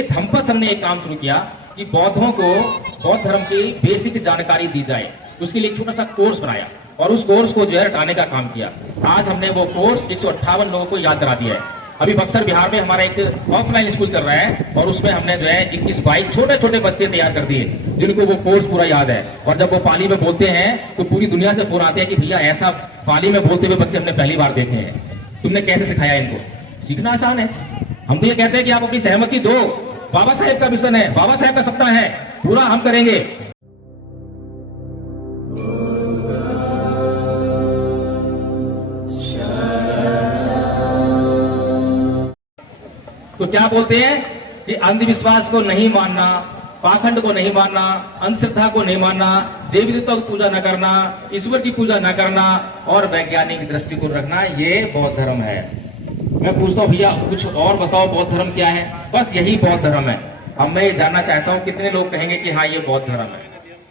इसीलिए धम्मपद संघ ने एक काम शुरू किया कि बौद्धों को बौद्ध धर्म की बेसिक जानकारी दी जाए। उसके लिए एक छोटा सा कोर्स बनाया और उस कोर्स को जो है हटाने का काम किया। आज हमने वो कोर्स 158 लोगों को याद करा दिया है। अभी बक्सर बिहार में हमारा एक ऑफलाइन स्कूल चल रहा है और उसमें हमने जो है 21-22 छोटे छोटे बच्चे तैयार कर दिए जिनको वो कोर्स पूरा याद है। और जब वो पाली में बोलते हैं तो पूरी दुनिया से फोन आते हैं कि भैया ऐसा पाली में बोलते हुए बच्चे हमने पहली बार देखे हैं, तुमने कैसे सिखाया इनको। सीखना आसान है। हम तो ये कहते हैं कि आप अपनी सहमति दो। बाबा साहेब का मिशन है, बाबा साहेब का सपना है, पूरा हम करेंगे। तो क्या बोलते हैं कि अंधविश्वास को नहीं मानना, पाखंड को नहीं मानना, अंधश्रद्धा को नहीं मानना, देवी देवताओं की पूजा न करना, ईश्वर की पूजा न करना और वैज्ञानिक दृष्टि को रखना, ये बौद्ध धर्म है। मैं पूछता हूँ भैया कुछ और बताओ, बौद्ध धर्म क्या है? बस यही बौद्ध धर्म है। अब मैं जानना चाहता हूँ कितने लोग कहेंगे कि हाँ ये बौद्ध धर्म है।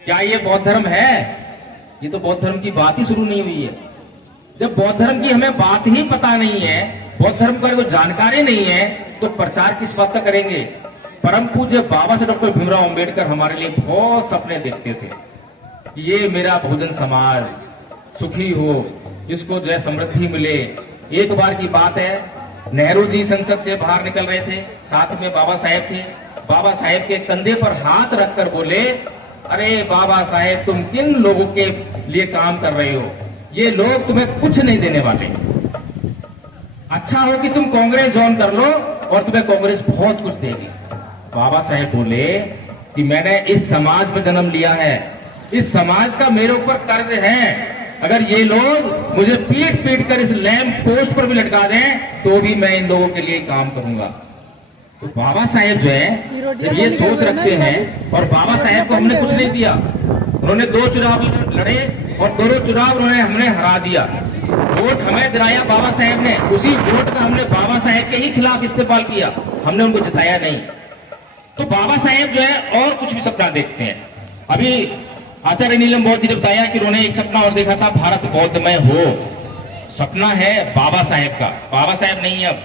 क्या ये बौद्ध धर्म है? ये तो बौद्ध धर्म की बात ही शुरू नहीं हुई है। जब बौद्ध धर्म की हमें बात ही पता नहीं है, बौद्ध धर्म का कोई जानकारी नहीं है, तो प्रचार किस बात का करेंगे? परम पूज्य बाबा साहब डॉक्टर भीमराव अंबेडकर हमारे लिए बहुत सपने देखते थे कि ये मेरा बहुजन समाज सुखी हो, इसको जो है समृद्धि मिले। एक बार की बात है, नेहरू जी संसद से बाहर निकल रहे थे, साथ में बाबा साहेब थे। बाबा साहेब के कंधे पर हाथ रखकर बोले, अरे बाबा साहेब तुम किन लोगों के लिए काम कर रहे हो? ये लोग तुम्हें कुछ नहीं देने वाले। अच्छा हो कि तुम कांग्रेस ज्वाइन कर लो और तुम्हें कांग्रेस बहुत कुछ देगी। बाबा साहेब बोले कि मैंने इस समाज में जन्म लिया है, इस समाज का मेरे ऊपर कर्ज है। अगर ये लोग मुझे पीट पीट कर इस लैंप पोस्ट पर भी लटका दें तो भी मैं इन लोगों के लिए काम करूंगा। तो बाबा साहेब जो है जब ये सोच रखते हैं, और बाबा साहेब को हमने कुछ नहीं दिया, उन्होंने 2 चुनाव लड़े और दोनों चुनाव उन्होंने हमने हरा दिया। वोट हमें दिलाया बाबा साहेब ने, उसी वोट का हमने बाबा साहेब के ही खिलाफ इस्तेमाल किया, हमने उनको जिताया नहीं। तो बाबा साहेब जो है और कुछ भी सपना देखते हैं। अभी आचार्य नीलम बौद्ध जी ने बताया कि उन्होंने एक सपना और देखा था, भारत बौद्धमय हो। सपना है बाबा साहेब का, बाबा साहेब नहीं है। अब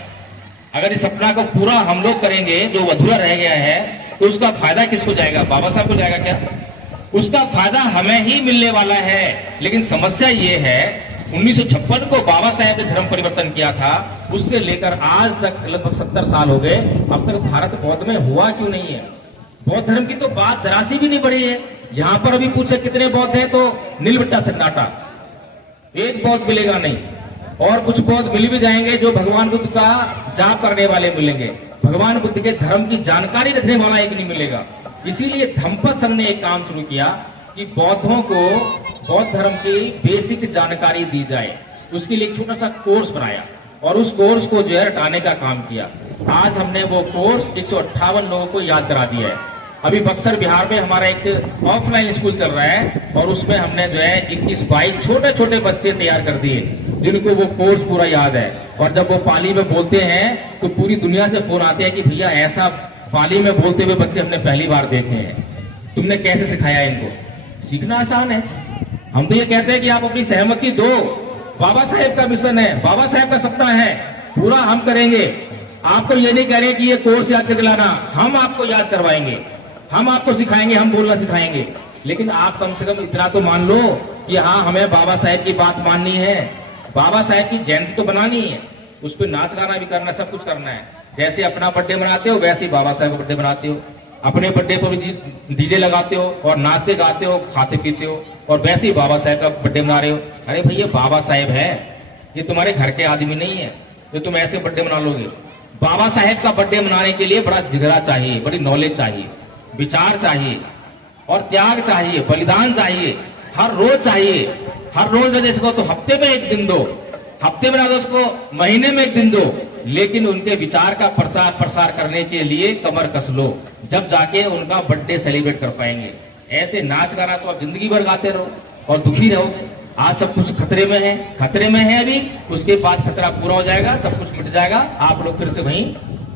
अगर इस सपना को पूरा हम लोग करेंगे, जो अधूरा रह गया है, तो उसका फायदा किसको जाएगा? बाबा साहब को जाएगा क्या? उसका फायदा हमें ही मिलने वाला है। लेकिन समस्या ये है, 1956 को बाबा साहेब ने धर्म परिवर्तन किया था, उससे लेकर आज तक लगभग 70 साल हो गए, अब तक भारत बौद्ध में हुआ क्यों नहीं है? बौद्ध धर्म की तो बात जरा सी भी नहीं बढ़ी है। यहां पर अभी पूछे कितने बौद्ध हैं तो नीलबट्टा सन्नाटा, एक बौद्ध मिलेगा नहीं। और कुछ बौद्ध मिल भी जाएंगे जो भगवान बुद्ध का जाप करने वाले मिलेंगे, भगवान बुद्ध के धर्म की जानकारी रखने वाला एक नहीं मिलेगा। इसीलिए धम्मपद संघ ने एक काम शुरू किया कि बौद्धों को बौद्ध धर्म की बेसिक जानकारी दी जाए। उसके लिए एक छोटा सा कोर्स बनाया और उस कोर्स को जो है हटाने का काम किया। आज हमने वो कोर्स 158 लोगों को याद करा दिया है। अभी बक्सर बिहार में हमारा एक ऑफलाइन स्कूल चल रहा है और उसमें हमने जो है 21-22 छोटे छोटे बच्चे तैयार कर दिए जिनको वो कोर्स पूरा याद है। और जब वो पाली में बोलते हैं तो पूरी दुनिया से फोन आते हैं कि भैया ऐसा पाली में बोलते हुए बच्चे हमने पहली बार देखे हैं, तुमने कैसे सिखाया इनको। सीखना आसान है। हम तो ये कहते हैं कि आप अपनी सहमति दो। बाबा साहेब का मिशन है, बाबा साहेब का सपना है, पूरा हम करेंगे। आपको ये नहीं कह रहे कि ये कोर्स याद कर लाना, हम आपको याद करवाएंगे, हम आपको सिखाएंगे, हम बोलना सिखाएंगे। लेकिन आप कम से कम इतना तो मान लो कि हाँ हमें बाबा साहेब की बात माननी है, बाबा साहेब की जयंती तो बनानी है, उस पर नाच गाना भी करना, सब कुछ करना है। जैसे अपना बर्थडे मनाते हो वैसे ही बाबा साहेब का बर्थडे मनाते हो। अपने बर्थडे पर भी डीजे लगाते हो और नाचते गाते हो, खाते पीते हो, और वैसे ही बाबा साहेब का बर्थडे मना रहे हो। अरे भैया बाबा साहेब है, ये तुम्हारे घर के आदमी नहीं है तो तुम ऐसे बर्थडे मना लोगे। बाबा साहेब का बर्थडे मनाने के लिए बड़ा जिगरा चाहिए, बड़ी नॉलेज चाहिए, विचार चाहिए और त्याग चाहिए, बलिदान चाहिए, हर रोज चाहिए। हर रोज न दे सको तो हफ्ते में एक दिन दो, हफ्ते में ना दो उसको महीने में एक दिन दो, लेकिन उनके विचार का प्रचार प्रसार करने के लिए कमर कस लो, जब जाके उनका बर्थडे सेलिब्रेट कर पाएंगे। ऐसे नाच गाना तो आप जिंदगी भर गाते रहो और दुखी रहोगे। आज सब कुछ खतरे में है, खतरे में है अभी, उसके बाद खतरा पूरा हो जाएगा, सब कुछ मिट जाएगा, आप लोग फिर से वहीं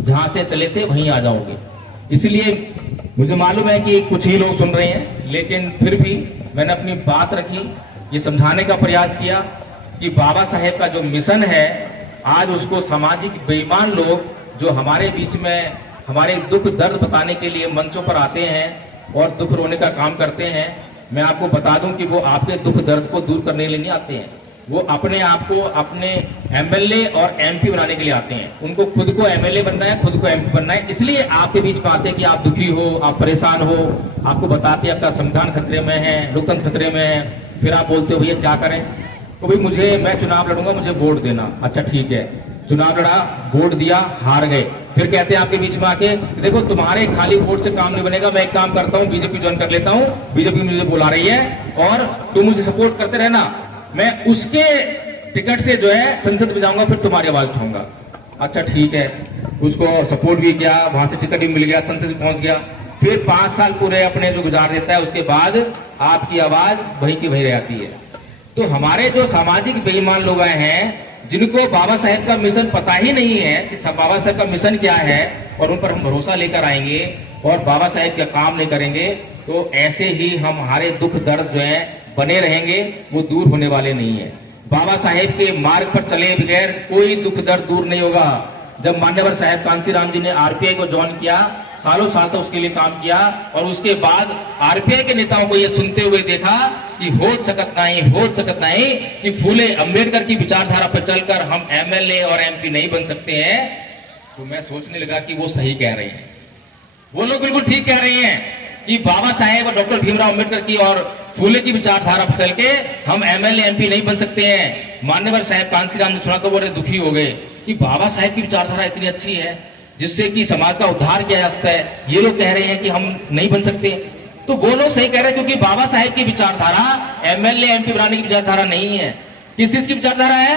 जहां से चले थे वहीं आ जाओगे। इसलिए मुझे मालूम है कि कुछ ही लोग सुन रहे हैं, लेकिन फिर भी मैंने अपनी बात रखी, ये समझाने का प्रयास किया कि बाबा साहेब का जो मिशन है, आज उसको सामाजिक बेईमान लोग जो हमारे बीच में हमारे दुख दर्द बताने के लिए मंचों पर आते हैं और दुख रोने का काम करते हैं। मैं आपको बता दूं कि वो आपके दुख दर्द को दूर करने के लिए नहीं आते हैं, वो अपने आप को अपने एमएलए और एमपी बनाने के लिए आते हैं। उनको खुद को एमएलए बनना है, खुद को एमपी बनना है, इसलिए आपके बीच में आते हैं कि आप दुखी हो, आप परेशान हो, आपको बताते हैं आपका संविधान खतरे में है, लोकतंत्र खतरे में है। फिर आप बोलते हो भैया क्या करें, तो भाई मैं चुनाव लड़ूंगा, मुझे वोट देना। अच्छा ठीक है, चुनाव लड़ा, वोट दिया, हार गए। फिर कहते हैं आपके बीच में आके, देखो तुम्हारे खाली वोट से काम नहीं बनेगा, मैं एक काम करता हूं, बीजेपी ज्वाइन कर लेता हूं, बीजेपी मुझे बुला रही है और तुम मुझे सपोर्ट करते रहना, मैं उसके टिकट से जो है संसद में जाऊंगा, फिर तुम्हारी आवाज उठाऊंगा। अच्छा ठीक है, उसको सपोर्ट भी किया, वहां से टिकट भी मिल गया, संसद में पहुंच गया। फिर 5 साल पूरे अपने जो गुजार देता है, उसके बाद आपकी आवाज वहीं की वहीं रहती है। तो हमारे जो सामाजिक बेईमान लोग हैं, जिनको बाबा साहेब का मिशन पता ही नहीं है कि बाबा साहेब का मिशन क्या है, और उन पर हम भरोसा लेकर आएंगे और बाबा साहेब का काम नहीं करेंगे, तो ऐसे ही हमारे दुख दर्द जो है बने रहेंगे, वो दूर होने वाले नहीं है। बाबा साहेब के मार्ग पर चले बगैर कोई दुख दर्द दूर नहीं होगा। जब मान्यवर साहेब कांसीराम जी ने आरपीआई को ज्वाइन किया, सालों साल तक उसके लिए काम किया, और उसके बाद आरपीआई के नेताओं को यह सुनते हुए देखा कि हो सकत नहीं कि फूले अंबेडकर की विचारधारा पर चलकर हम एमएलए और एमपी नहीं बन सकते हैं, तो मैं सोचने लगा कि वो सही कह रहे हैं। वो लोग बिल्कुल ठीक कह रहे हैं कि बाबा साहेब और डॉक्टर भीमराव अंबेडकर की और फूले की विचारधारा पर चल के हम एमएलए एमपी नहीं बन सकते हैं। मान्यवर साहेब कांसीराम ने सुना तो बड़े दुखी हो गए कि बाबा साहेब की विचारधारा इतनी अच्छी है जिससे कि समाज का उद्धार किया जा सकता है, ये लोग कह रहे हैं कि हम नहीं बन सकते। तो वो लोग सही कह रहे हैं, क्योंकि बाबा साहेब की विचारधारा एमएलए एमपी बनाने की विचारधारा नहीं है। किस चीज की विचारधारा है?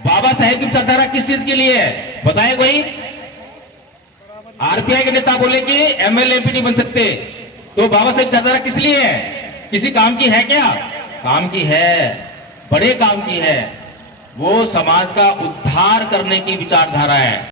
बाबा साहेब की विचारधारा किस चीज के लिए है बताए कोई? आरपीआई के नेता बोले कि एमएलए एमपी नहीं बन सकते, तो बाबा साहेब विचारधारा किस लिए है? किसी काम की है क्या? काम की है, बड़े काम की है। वो समाज का उद्धार करने की विचारधारा है।